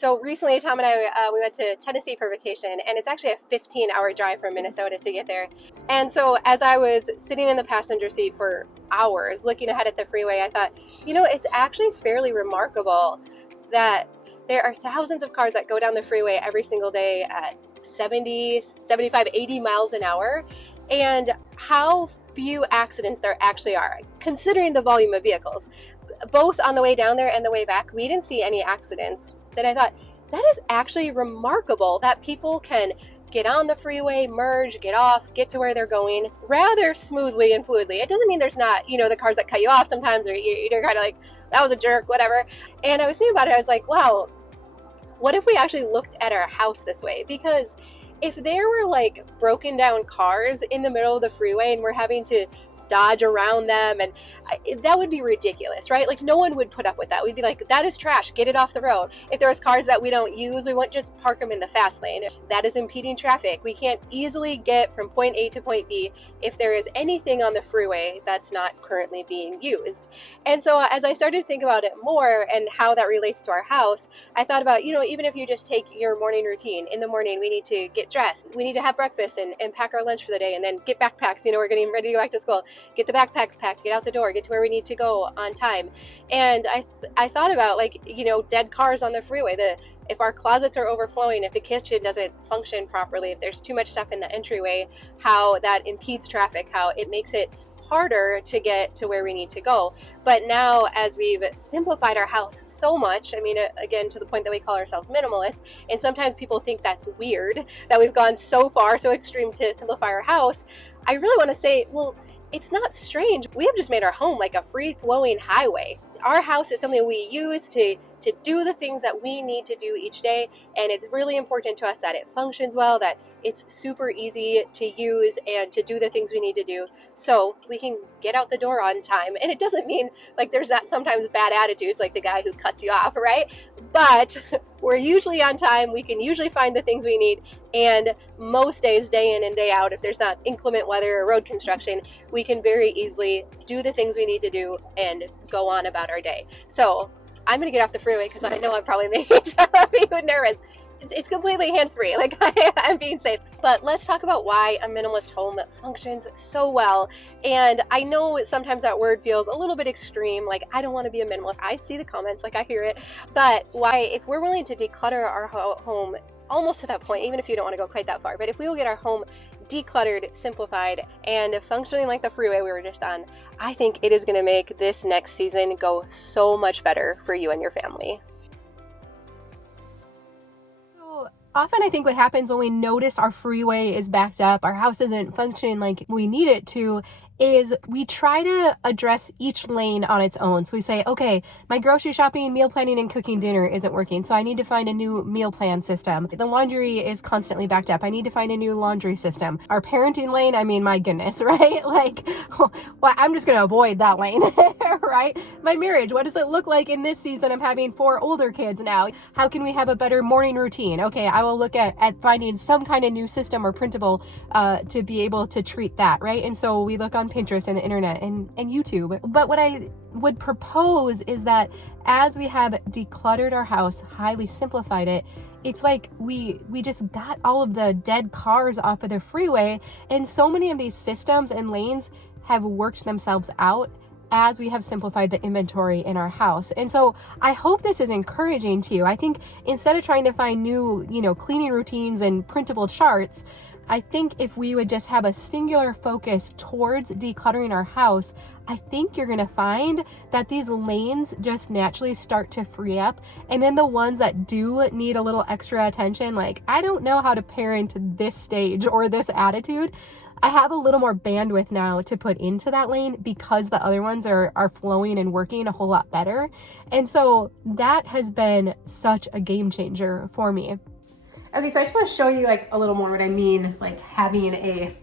So recently, Tom and I, we went to Tennessee for vacation, and it's actually a 15-hour drive from Minnesota to get there. And so as I was sitting in the passenger seat for hours, looking ahead at the freeway, I thought, it's actually fairly remarkable that there are thousands of cars that go down the freeway every single day at 70, 75, 80 miles an hour, and how few accidents there actually are, considering the volume of vehicles. Both on the way down there and the way back, we didn't see any accidents. And I thought, that is actually remarkable that people can get on the freeway, merge, get off, get to where they're going rather smoothly and fluidly. It doesn't mean there's not, the cars that cut you off sometimes, or you're kind of like, that was a jerk, whatever. And I was thinking about it, I was like, wow, what if we actually looked at our house this way? Because if there were like broken down cars in the middle of the freeway and we're having to dodge around them, and that would be ridiculous, right? Like, no one would put up with that. We'd be like, that is trash, get it off the road. If there was cars that we don't use, we wouldn't just park them in the fast lane. That is impeding traffic. We can't easily get from point A to point B if there is anything on the freeway that's not currently being used. And so as I started to think about it more and how that relates to our house, I thought about, even if you just take your morning routine, in the morning we need to get dressed, we need to have breakfast and pack our lunch for the day, and then get backpacks, we're getting ready to go back to school, get the backpacks packed, get out the door, get to where we need to go on time. And I thought about, like, dead cars on the freeway, if our closets are overflowing, if the kitchen doesn't function properly, if there's too much stuff in the entryway, how that impedes traffic, how it makes it harder to get to where we need to go. But now, as we've simplified our house so much, again, to the point that we call ourselves minimalist, and sometimes people think that's weird, that we've gone so far, so extreme to simplify our house, I really want to say, well, it's not strange. We have just made our home like a free-flowing highway. Our house is something we use to do the things that we need to do each day, and it's really important to us that it functions well, that it's super easy to use and to do the things we need to do so we can get out the door on time. And it doesn't mean like there's not sometimes bad attitudes like the guy who cuts you off, right? But we're usually on time. We can usually find the things we need, and most days, day in and day out, if there's not inclement weather or road construction, we can very easily do the things we need to do and go on about our day. So I'm going to get off the freeway because I know I'm probably making some of you nervous. It's completely hands-free, like I'm being safe. But let's talk about why a minimalist home functions so well. And I know sometimes that word feels a little bit extreme, like I don't want to be a minimalist. I see the comments, like I hear it. But why, if we're willing to declutter our home almost to that point, even if you don't want to go quite that far, but if we will get our home decluttered, simplified, and functioning like the freeway we were just on, I think it is going to make this next season go so much better for you and your family. Often I think what happens when we notice our freeway is backed up, our house isn't functioning like we need it to, is we try to address each lane on its own. So we say, okay, my grocery shopping, meal planning, and cooking dinner isn't working, so I need to find a new meal plan system. The laundry is constantly backed up. I need to find a new laundry system. Our parenting lane, my goodness, right? Like, well, I'm just going to avoid that lane, right? My marriage, what does it look like in this season? I'm having 4 older kids now. How can we have a better morning routine? Okay, I will look at finding some kind of new system or printable to be able to treat that, right? And so we look on Pinterest and the internet and YouTube. But what I would propose is that as we have decluttered our house, highly simplified it, it's like we just got all of the dead cars off of the freeway, and so many of these systems and lanes have worked themselves out as we have simplified the inventory in our house. And so I hope this is encouraging to you. I think instead of trying to find new, cleaning routines and printable charts, I think if we would just have a singular focus towards decluttering our house, I think you're going to find that these lanes just naturally start to free up. And then the ones that do need a little extra attention, like, I don't know how to parent this stage or this attitude, I have a little more bandwidth now to put into that lane because the other ones are flowing and working a whole lot better. And so that has been such a game changer for me. Okay, so I just want to show you like a little more what I mean, like having a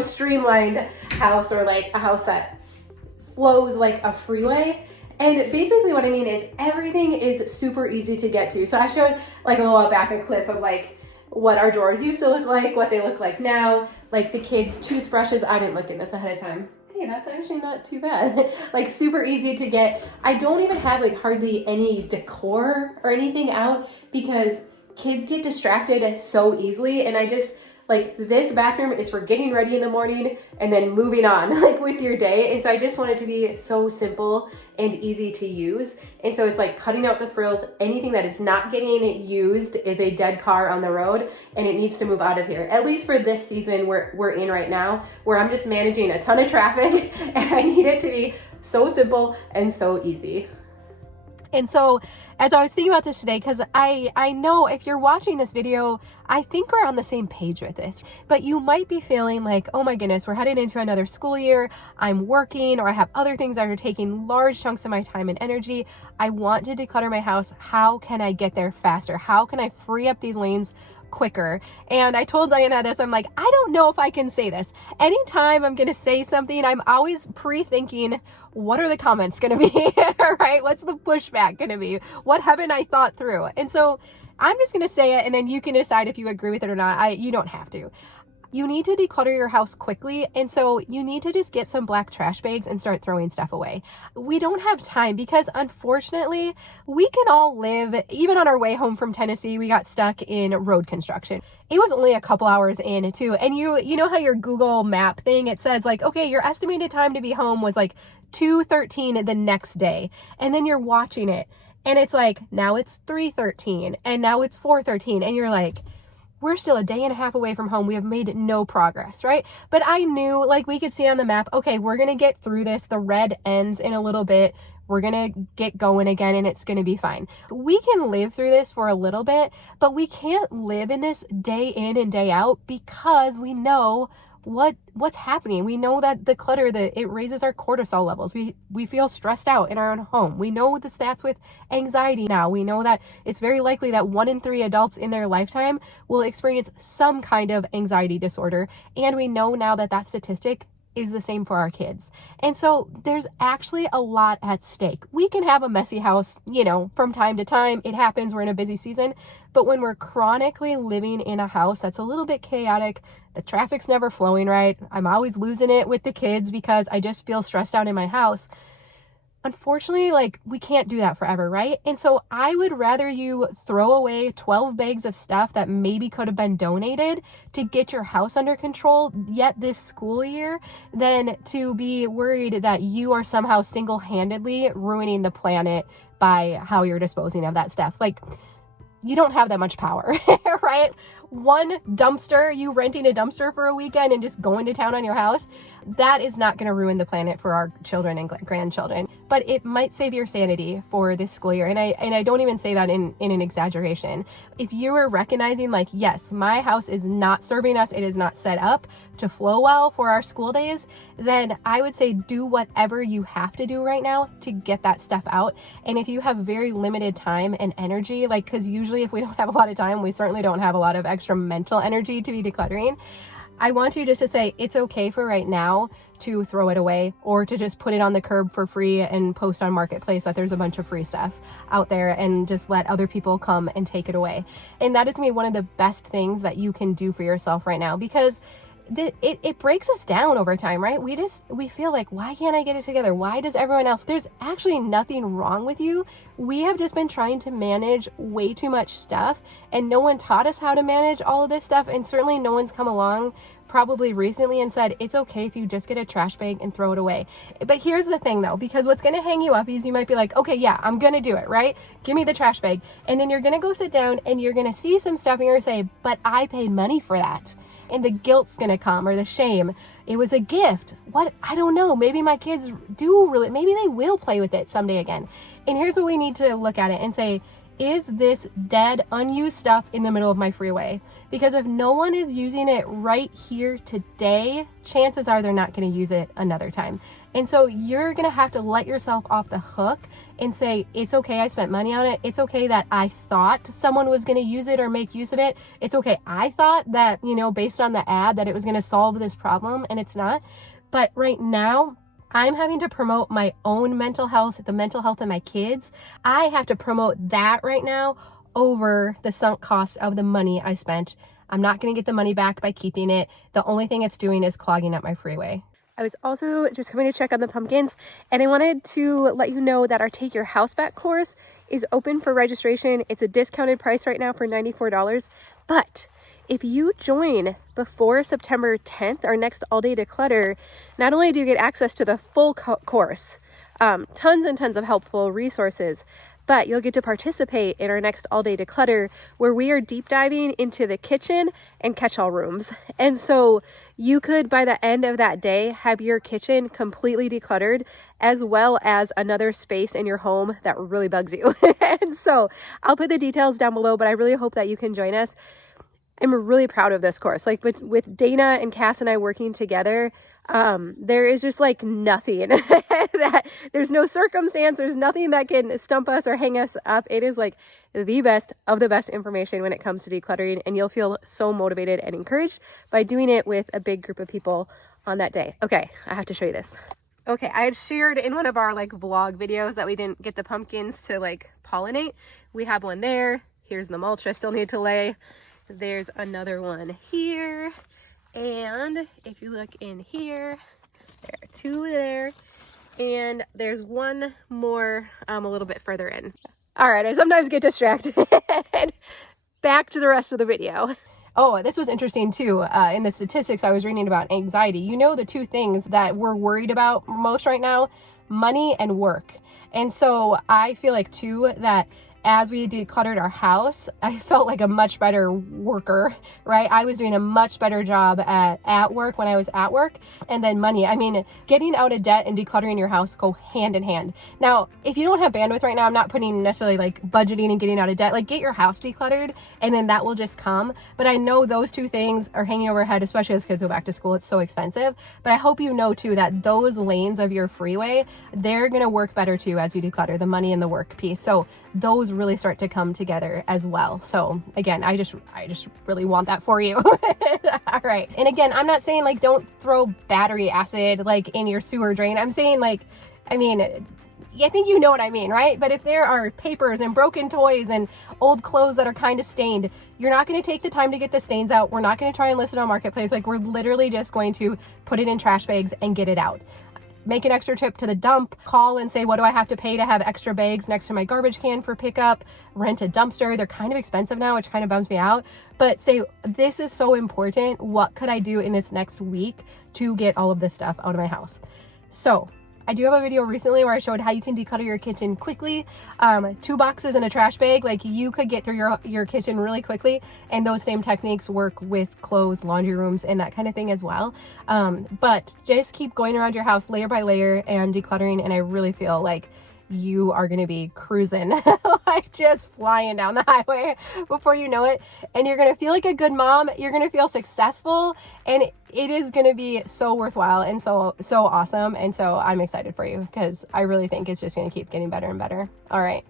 streamlined house, or like a house that flows like a freeway. And basically what I mean is everything is super easy to get to. So I showed like a little back a clip of like what our drawers used to look like, what they look like now, like the kids' toothbrushes. I didn't look at this ahead of time. hey, that's actually not too bad. Like super easy to get. I don't even have like hardly any decor or anything out because kids get distracted so easily, and I just like this bathroom is for getting ready in the morning and then moving on like with your day. And so I just want it to be so simple and easy to use. And so it's like cutting out the frills. Anything that is not getting used is a dead car on the road and it needs to move out of here. At least for this season we're in right now, where I'm just managing a ton of traffic and I need it to be so simple and so easy. And so as I was thinking about this today, because I know if you're watching this video, I think we're on the same page with this, but you might be feeling like, oh my goodness, we're heading into another school year. I'm working, or I have other things that are taking large chunks of my time and energy. I want to declutter my house. How can I get there faster? How can I free up these lanes quicker? And I told Diana this, I'm like, I don't know if I can say this. Anytime I'm going to say something, I'm always pre-thinking, what are the comments going to be, right? What's the pushback going to be? What haven't I thought through? And so I'm just going to say it, and then you can decide if you agree with it or not. You don't have to. You need to declutter your house quickly, and so you need to just get some black trash bags and start throwing stuff away. We don't have time because unfortunately we can all live, even on our way home from Tennessee, we got stuck in road construction. It was only a couple hours in too, and you know how your Google map thing, it says like, okay, your estimated time to be home was like 2:13 the next day, and then you're watching it and it's like, now it's 3:13 and now it's 4:13, and you're like, we're still a day and a half away from home. We have made no progress, right? But I knew, like, we could see on the map, okay, we're going to get through this. The red ends in a little bit. We're going to get going again and it's going to be fine. We can live through this for a little bit, but we can't live in this day in and day out because we know what's happening. We know that the clutter, it raises our cortisol levels. We feel stressed out in our own home. We know the stats with anxiety now. We know that it's very likely that 1 in 3 adults in their lifetime will experience some kind of anxiety disorder. And we know now that that statistic is the same for our kids. And so there's actually a lot at stake. We can have a messy house, from time to time. It happens. We're in a busy season. But when we're chronically living in a house that's a little bit chaotic, the traffic's never flowing right, I'm always losing it with the kids because I just feel stressed out in my house. Unfortunately, like, we can't do that forever, right? And so I would rather you throw away 12 bags of stuff that maybe could have been donated to get your house under control yet this school year than to be worried that you are somehow single-handedly ruining the planet by how you're disposing of that stuff. Like, you don't have that much power, right? One dumpster, you renting a dumpster for a weekend and just going to town on your house, that is not going to ruin the planet for our children and grandchildren. But it might save your sanity for this school year. And I don't even say that in an exaggeration. If you are recognizing, like, yes, my house is not serving us, it is not set up to flow well for our school days, then I would say do whatever you have to do right now to get that stuff out. And if you have very limited time and energy, like, because usually if we don't have a lot of time, we certainly don't have a lot of extra mental energy to be decluttering, I want you just to say it's okay for right now to throw it away or to just put it on the curb for free and post on Marketplace that there's a bunch of free stuff out there and just let other people come and take it away. And that is to me one of the best things that you can do for yourself right now, because it breaks us down over time, right? We feel like, why can't I get it together? Why does everyone else? There's actually nothing wrong with you. We have just been trying to manage way too much stuff, and no one taught us how to manage all of this stuff. And certainly no one's come along probably recently and said, it's okay if you just get a trash bag and throw it away. But here's the thing though, because what's going to hang you up is you might be like, okay, yeah, I'm going to do it, right? Give me the trash bag. And then you're going to go sit down and you're going to see some stuff and you're going to say, but I paid money for that. And the guilt's going to come, or the shame. It was a gift. What? I don't know. Maybe my kids maybe they will play with it someday again. And here's what we need to look at it and say, is this dead, unused stuff in the middle of my freeway? Because if no one is using it right here today, chances are they're not going to use it another time. And so you're going to have to let yourself off the hook and say, it's okay, I spent money on it. It's okay that I thought someone was going to use it or make use of it. It's okay, I thought that, based on the ad, that it was going to solve this problem, and it's not. But right now, I'm having to promote my own mental health, the mental health of my kids. I have to promote that right now over the sunk cost of the money I spent. I'm not going to get the money back by keeping it. The only thing it's doing is clogging up my freeway. I was also just coming to check on the pumpkins, and I wanted to let you know that our Take Your House Back course is open for registration. It's a discounted price right now for $94, but if you join before September 10th, our next all-day declutter, not only do you get access to the full course, tons and tons of helpful resources, but you'll get to participate in our next all-day declutter where we are deep diving into the kitchen and catch-all rooms. And so you could, by the end of that day, have your kitchen completely decluttered, as well as another space in your home that really bugs you. And so I'll put the details down below, but I really hope that you can join us. I'm really proud of this course. Like with Dana and Cass and I working together, there is just like nothing that there's no circumstance, there's nothing that can stump us or hang us up. It is like the best of the best information when it comes to decluttering, and you'll feel so motivated and encouraged by doing it with a big group of people on that day. Okay, I have to show you this. Okay, I had shared in one of our like vlog videos that we didn't get the pumpkins to like pollinate. We have one there. Here's the mulch I still need to lay. There's another one here, and if you look in here, there are two there, and there's one more a little bit further in. All right, I sometimes get distracted. Back to the rest of the video. Oh, this was interesting too. In the statistics I was reading about anxiety, you know, the two things that we're worried about most right now, money and work. And so I feel like too that as we decluttered our house, I felt like a much better worker, right? I was doing a much better job at work when I was at work. And then money, I mean, getting out of debt and decluttering your house go hand in hand. Now, if you don't have bandwidth right now, I'm not putting necessarily like budgeting and getting out of debt, like get your house decluttered and then that will just come. But I know those two things are hanging over our head, especially as kids go back to school. It's so expensive. But I hope you know too that those lanes of your freeway, they're gonna work better too as you declutter, the money and the work piece. So those really start to come together as well. So again, I just really want that for you. All right. And again, I'm not saying like don't throw battery acid like in your sewer drain. I'm saying like, I mean, I think you know what I mean, right? But if there are papers and broken toys and old clothes that are kind of stained, you're not going to take the time to get the stains out. We're not going to try and list it on Marketplace. Like we're literally just going to put it in trash bags and get it out. Make an extra trip to the dump, call and say, what do I have to pay to have extra bags next to my garbage can for pickup, rent a dumpster. They're kind of expensive now, which kind of bums me out, but say, this is so important. What could I do in this next week to get all of this stuff out of my house? So I do have a video recently where I showed how you can declutter your kitchen quickly. 2 boxes and a trash bag, like you could get through your kitchen really quickly. And those same techniques work with clothes, laundry rooms, and that kind of thing as well. But just keep going around your house layer by layer and decluttering. And I really feel like you are going to be cruising, like just flying down the highway before you know it. And you're going to feel like a good mom. You're going to feel successful, and it is going to be so worthwhile and so awesome. And so I'm excited for you because I really think it's just going to keep getting better and better. All right.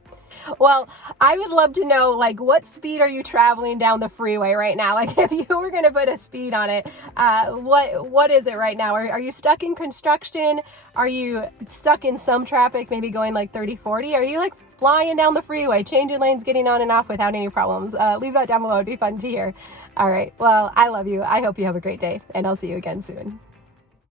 Well, I would love to know, like, what speed are you traveling down the freeway right now? Like, if you were going to put a speed on it, what is it right now? Are you stuck in construction? Are you stuck in some traffic, maybe going like 30, 40? Are you like flying down the freeway, changing lanes, getting on and off without any problems? Leave that down below. It'd be fun to hear. All right. Well, I love you. I hope you have a great day, and I'll see you again soon.